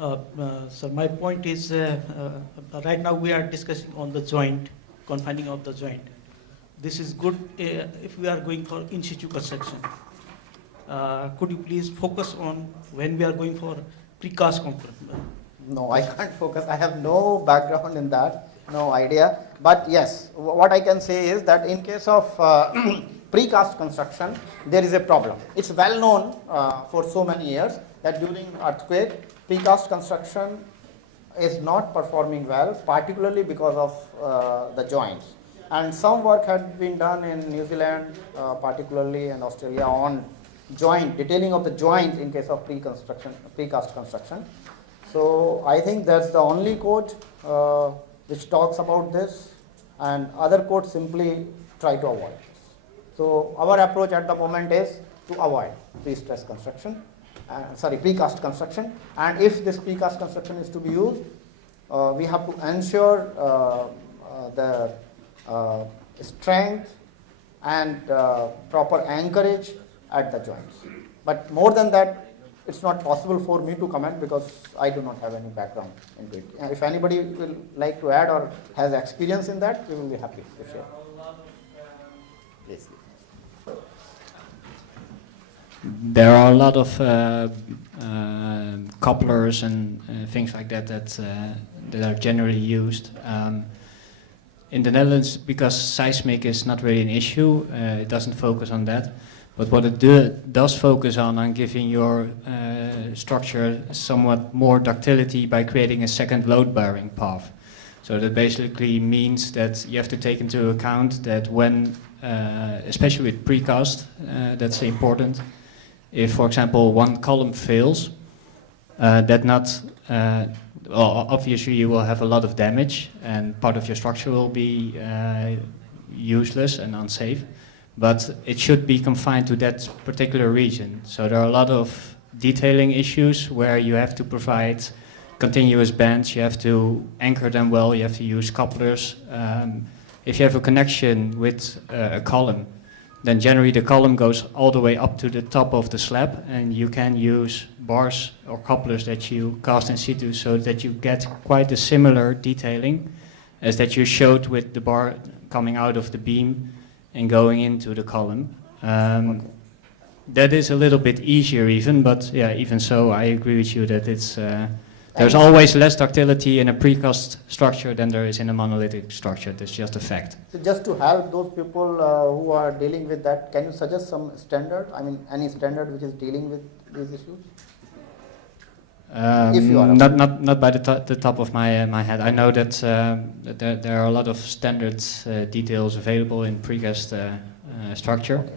So my point is, right now we are discussing on the joint, confining of the joint. This is good if we are going for in situ construction. Could you please focus on when we are going for precast concrete? No, I can't focus. I have no background in that, no idea. But yes, what I can say is that in case of precast construction, there is a problem. It's well known for so many years that during earthquake, precast construction is not performing well, particularly because of the joints. And some work had been done in New Zealand, particularly, and Australia on joint, detailing of the joints in case of precast construction. So I think that's the only code which talks about this, and other codes simply try to avoid this. So our approach at the moment is to avoid pre-stress construction, precast construction, and if this precast construction is to be used, we have to ensure the strength and proper anchorage at the joints. But more than that, it's not possible for me to comment because I do not have any background into it. And if anybody will like to add or has experience in that, we will be happy to share. Please. There are a lot of couplers and things like that that are generally used. In the Netherlands, because seismic is not really an issue, it doesn't focus on that. But what it does focus on giving your structure somewhat more ductility by creating a second load-bearing path. So that basically means that you have to take into account that when, especially with precast, that's important. If, for example, one column fails, obviously you will have a lot of damage and part of your structure will be useless and unsafe. But it should be confined to that particular region. So there are a lot of detailing issues where you have to provide continuous bands, you have to anchor them well, you have to use couplers. If you have a connection with a column, then generally the column goes all the way up to the top of the slab, and you can use bars or couplers that you cast in situ so that you get quite a similar detailing as that you showed with the bar coming out of the beam and going into the column. That is a little bit easier even, but yeah, even so, I agree with you that it's there's always less ductility in a precast structure than there is in a monolithic structure. That's just a fact. So just to help those people who are dealing with that, can you suggest some standard? I mean, any standard which is dealing with these issues? If you are not by the top of my head. I know that there are a lot of standard details available in precast structure,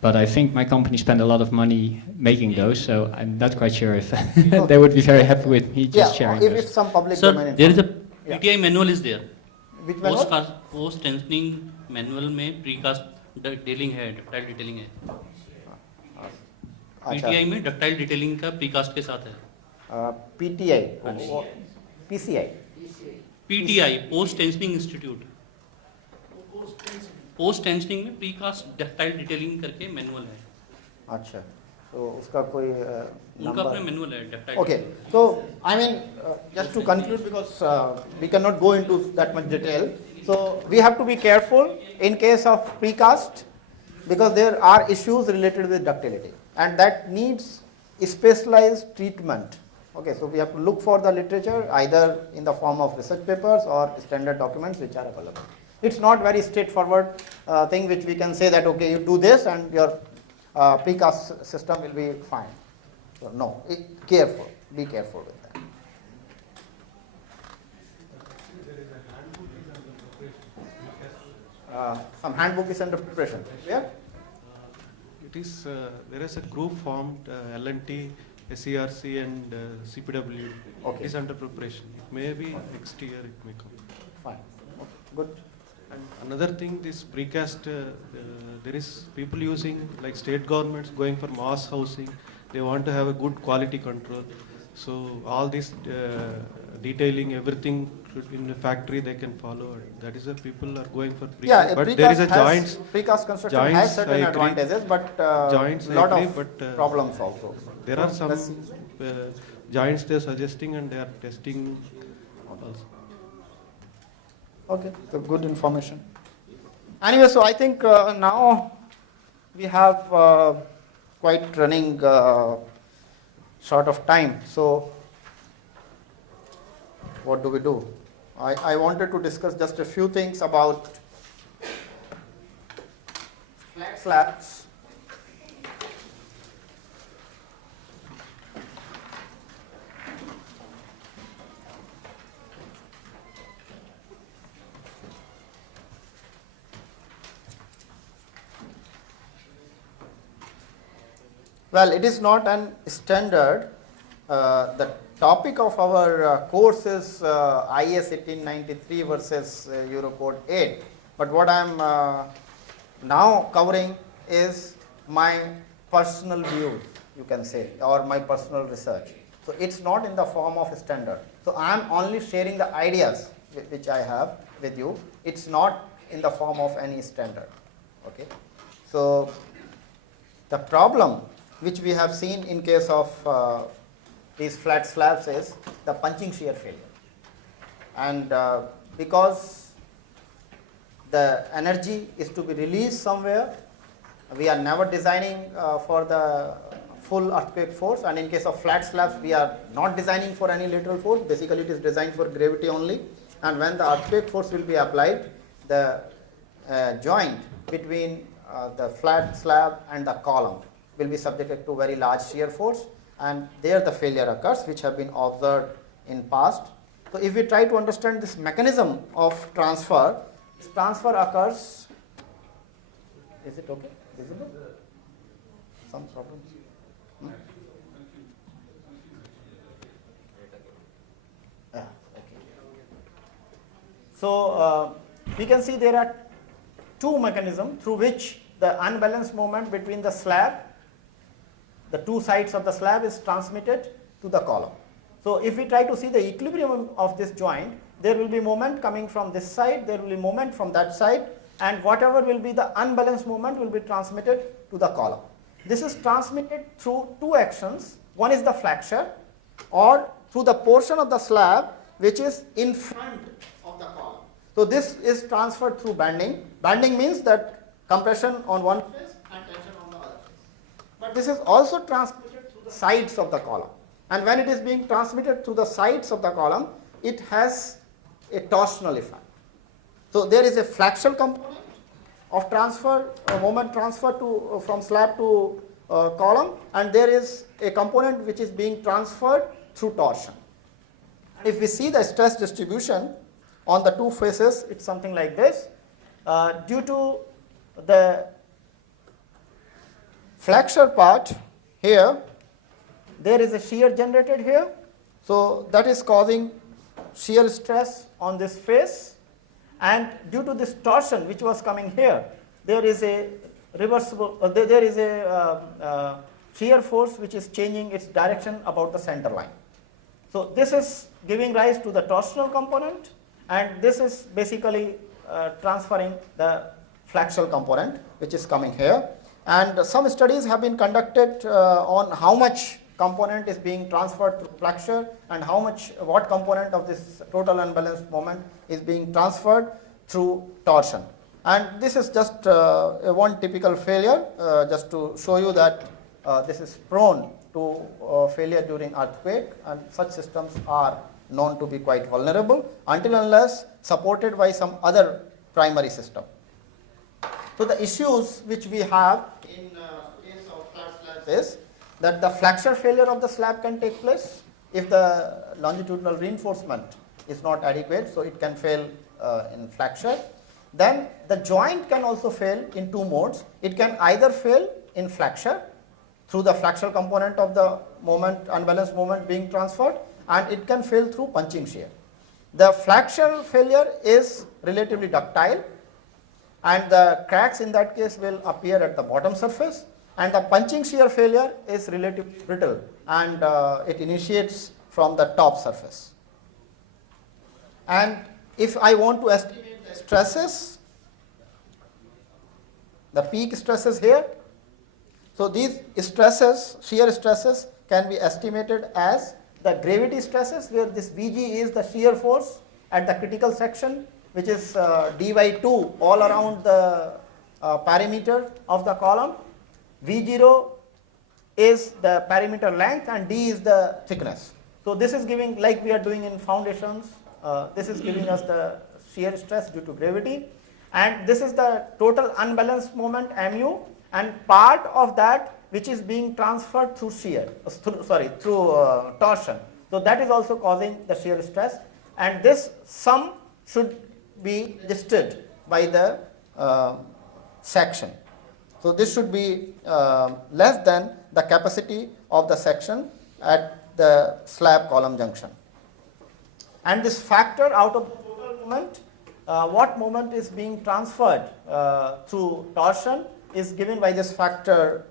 but I think my company spent a lot of money making those, so I'm not quite sure if they would be very happy with me just sharing if those. it's some public Sir, domain there is a information. PTI manual is there. Which manual? Post tensioning manual में precast detailing है, ductile detailing है. PTI में ductile detailing का precast के साथ है. PTI, PCI. PTI post tensioning institute. Post tensioning में precast ductile detailing करके मैनुअल है. अच्छा, तो उसका कोई उनका अपना मैनुअल है ductile. Okay, so I mean, just to conclude, because we cannot go into that much detail, so we have to be careful in case of precast, because there are issues related with ductility, and that needs specialized treatment. Okay, so we have to look for the literature either in the form of research papers or standard documents which are available. It's not very straightforward thing which we can say that okay, you do this and your precast system will be fine. So no, careful, be careful with that. Some handbook is under preparation. Yeah? It is, there is a group formed, L&T, SERC and CPW. Okay. It is under preparation. It may be next year it may come. Fine. Okay, good. And another thing, this precast, there is people using, like state governments going for mass housing. They want to have a good quality control. So all this detailing, everything in the factory they can follow. That is the people are going for precast. Yeah, but there is a joints. Precast construction joints, has certain I agree. advantages, but Joints, I lot agree, of but, problems also. There are some joints they are suggesting and they are testing also. Okay, so good information. Anyway, so I think now we have quite running short of time. So what do we do? I wanted to discuss just a few things about flat slabs. Well, it is not an standard. The topic of our course is IS 1893 versus Eurocode 8. But what I am now covering is my personal view, you can say, or my personal research. So it's not in the form of a standard. So I am only sharing the ideas which I have with you. It's not in the form of any standard. Okay. So the problem which we have seen in case of these flat slabs is the punching shear failure. And because the energy is to be released somewhere, we are never designing for the full earthquake force, and in case of flat slabs we are not designing for any lateral force. Basically it is designed for gravity only, and when the earthquake force will be applied, the joint between the flat slab and the column will be subjected to very large shear force, and there the failure occurs, which have been observed in past. So if we try to understand this mechanism of transfer, this transfer occurs, is it okay? Visible? Some problems? Hmm? Yeah, okay. So we can see there are two mechanisms through which the unbalanced moment between the slab, the two sides of the slab, is transmitted to the column. So if we try to see the equilibrium of this joint, there will be moment coming from this side, there will be moment from that side, and whatever will be the unbalanced moment will be transmitted to the column. This is transmitted through two actions. One is the flexure, or through the portion of the slab which is in front of the column. So this is transferred through bending. Bending means that compression on one face and tension on the other face. But this is also transmitted through the sides of the column. And when it is being transmitted through the sides of the column, it has a torsional effect. So there is a flexural component of transfer, moment transfer to from slab to column, and there is a component which is being transferred through torsion. And if we see the stress distribution on the two faces, it's something like this. Due to the flexure part here, there is a shear generated here. So that is causing shear stress on this face, and due to this torsion which was coming here, there is a reversible, there is a shear force which is changing its direction about the center line. So this is giving rise to the torsional component, and this is basically transferring the flexural component which is coming here. And some studies have been conducted on how much component is being transferred through flexure and how much, what component of this total unbalanced moment is being transferred through torsion. And this is just one typical failure, just to show you that this is prone to failure during earthquake, and such systems are known to be quite vulnerable until unless supported by some other primary system. So the issues which we have in case of flat slabs is that the flexure failure of the slab can take place if the longitudinal reinforcement is not adequate, so it can fail in flexure. Then the joint can also fail in two modes. It can either fail in flexure through the flexural component of the moment, unbalanced moment being transferred, and it can fail through punching shear. The flexural failure is relatively ductile, and the cracks in that case will appear at the bottom surface, and the punching shear failure is relatively brittle, and it initiates from the top surface. And if I want to estimate the stresses, the peak stresses here, so these stresses, shear stresses, can be estimated as the gravity stresses, where this Vg is the shear force at the critical section, which is d by 2 all around the perimeter of the column. V0 is the perimeter length and d is the thickness. So this is giving, like we are doing in foundations, this is giving us the shear stress due to gravity, and this is the total unbalanced moment mu, and part of that which is being transferred through shear, through torsion. So that is also causing the shear stress, and this sum should be listed by the section. So this should be less than the capacity of the section at the slab column junction. And this factor out of the total moment, what moment is being transferred through torsion is given by this factor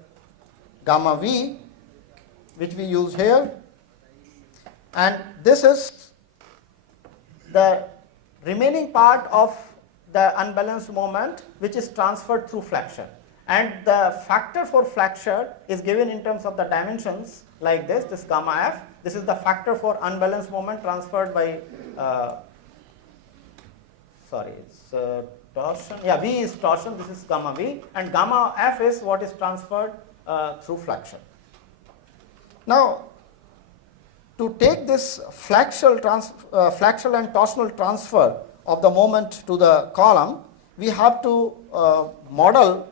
gamma V, which we use here, and this is the remaining part of the unbalanced moment which is transferred through flexure, and the factor for flexure is given in terms of the dimensions like this gamma F. This is the factor for unbalanced moment transferred by torsion. Yeah, V is torsion, this is gamma V, and gamma F is what is transferred through flexure. Now, to take this flexural and torsional transfer of the moment to the column, we have to model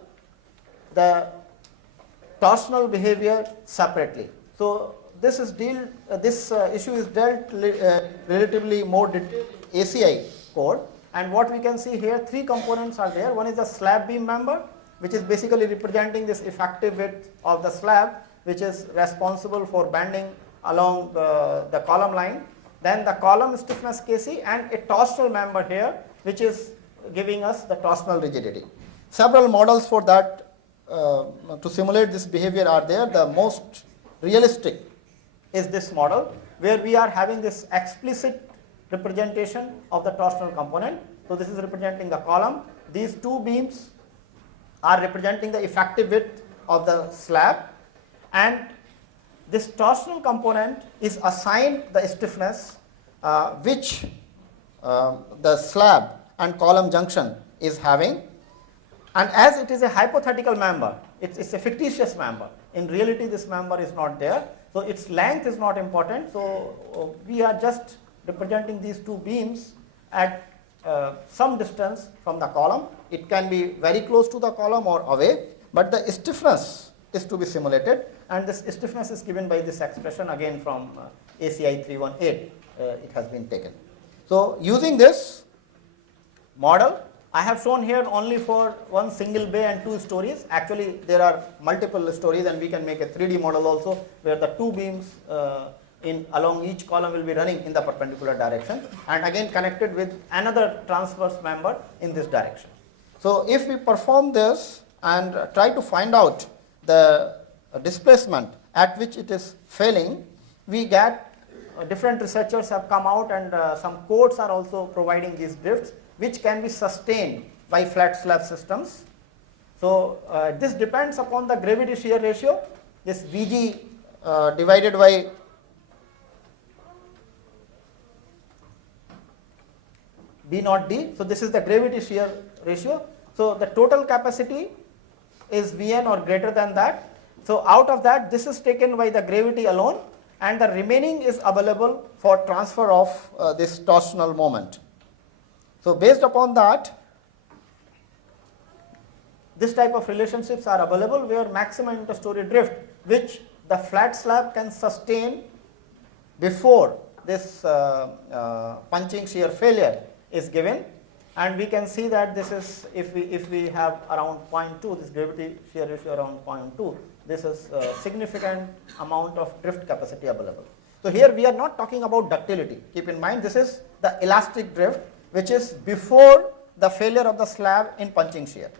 the torsional behavior separately. So this is issue is dealt relatively more detailed in ACI code, and what we can see here, three components are there. One is the slab beam member, which is basically representing this effective width of the slab, which is responsible for bending along the column line. Then the column stiffness Kc, and a torsional member here, which is giving us the torsional rigidity. Several models for that to simulate this behavior are there. The most realistic is this model, where we are having this explicit representation of the torsional component. So this is representing the column. These two beams are representing the effective width of the slab, and this torsional component is assigned the stiffness which the slab and column junction is having, and as it is a hypothetical member, it's a fictitious member. In reality, this member is not there, so its length is not important. So we are just representing these two beams at some distance from the column. It can be very close to the column or away, but the stiffness is to be simulated, and this stiffness is given by this expression again from ACI 318. It has been taken. So using this model, I have shown here only for one single bay and 2 stories. Actually, there are multiple stories, and we can make a 3D model also, where the two beams along each column will be running in the perpendicular direction, and again connected with another transverse member in this direction. So if we perform this and try to find out the displacement at which it is failing, we get different researchers have come out, and some codes are also providing these drifts which can be sustained by flat slab systems. So this depends upon the gravity shear ratio, this Vg divided by B naught d. So this is the gravity shear ratio. So the total capacity is Vn or greater than that. So out of that, this is taken by the gravity alone, and the remaining is available for transfer of this torsional moment. So based upon that, this type of relationships are available, where maximum interstory drift, which the flat slab can sustain before this punching shear failure, is given. And we can see that this is, if we have around 0.2, this gravity shear ratio around 0.2, this is a significant amount of drift capacity available. So here we are not talking about ductility. Keep in mind, this is the elastic drift, which is before the failure of the slab in punching shear.